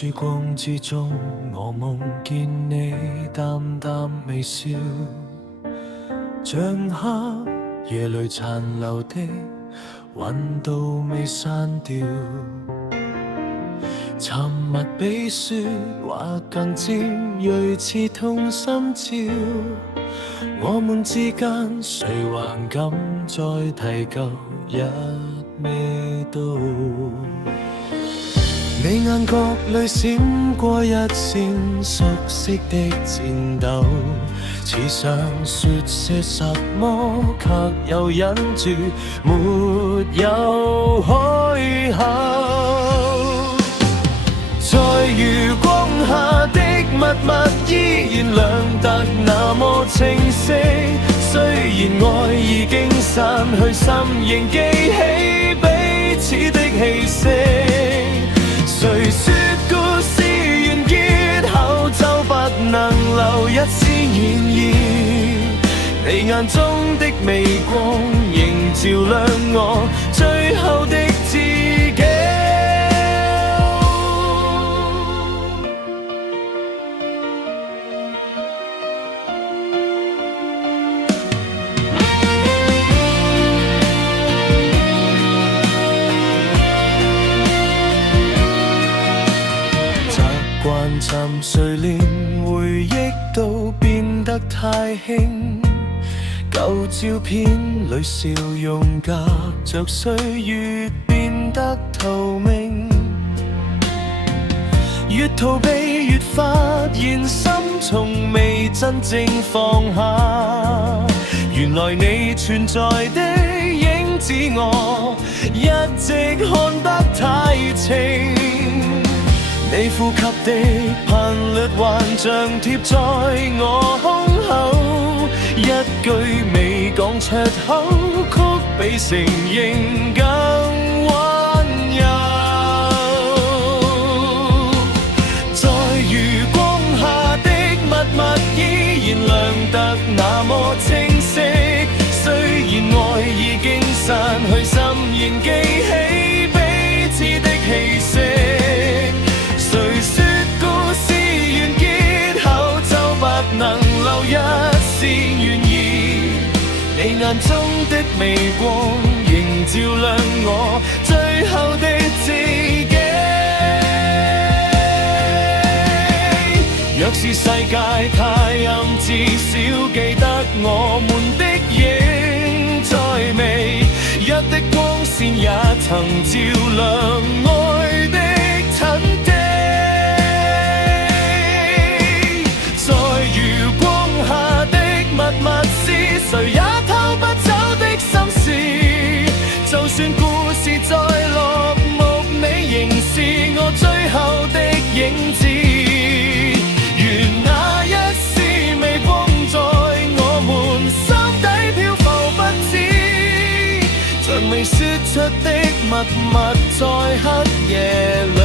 曙光之中，我夢見你淡淡微笑，像黑夜裏殘留的溫度未散掉。沉默比說話更尖銳，刺痛心焦。我們之間誰還敢再提舊一味道？你眼角裏閃過一線熟悉的顫抖，似想說些什麼，卻又忍住沒有開口。在餘光下的密密依然亮得那麼清晰，雖然愛已經散去，心仍記起彼此的氣息。誰說故事完結後就不能留一絲暖意？你眼中的微光仍照亮我最後的自己。沉睡連回憶都變得太輕，舊照片裏笑容隔着歲月變得透明，越逃避越發現心從未真正放下。原來你存在的影子我一直看得太清，你呼吸的頻率還像貼在我胸口，一句未講出口，曲比承認更溫柔。在餘光下的密密依然亮得那麼清晰，雖然愛已經散去，心仍記起彼此的氣息。誰說故事完結後就不能留一絲願意？你眼中的微光仍照亮我最後的自己。若是世界太暗，至少記得我們的影再美，若的光線也曾照亮愛的襯地。密是誰也偷不走的心事，就算故事再落幕，你仍是我最後的影子。願那一絲微光在我們心底漂浮不止，像未說出的密密在黑夜裏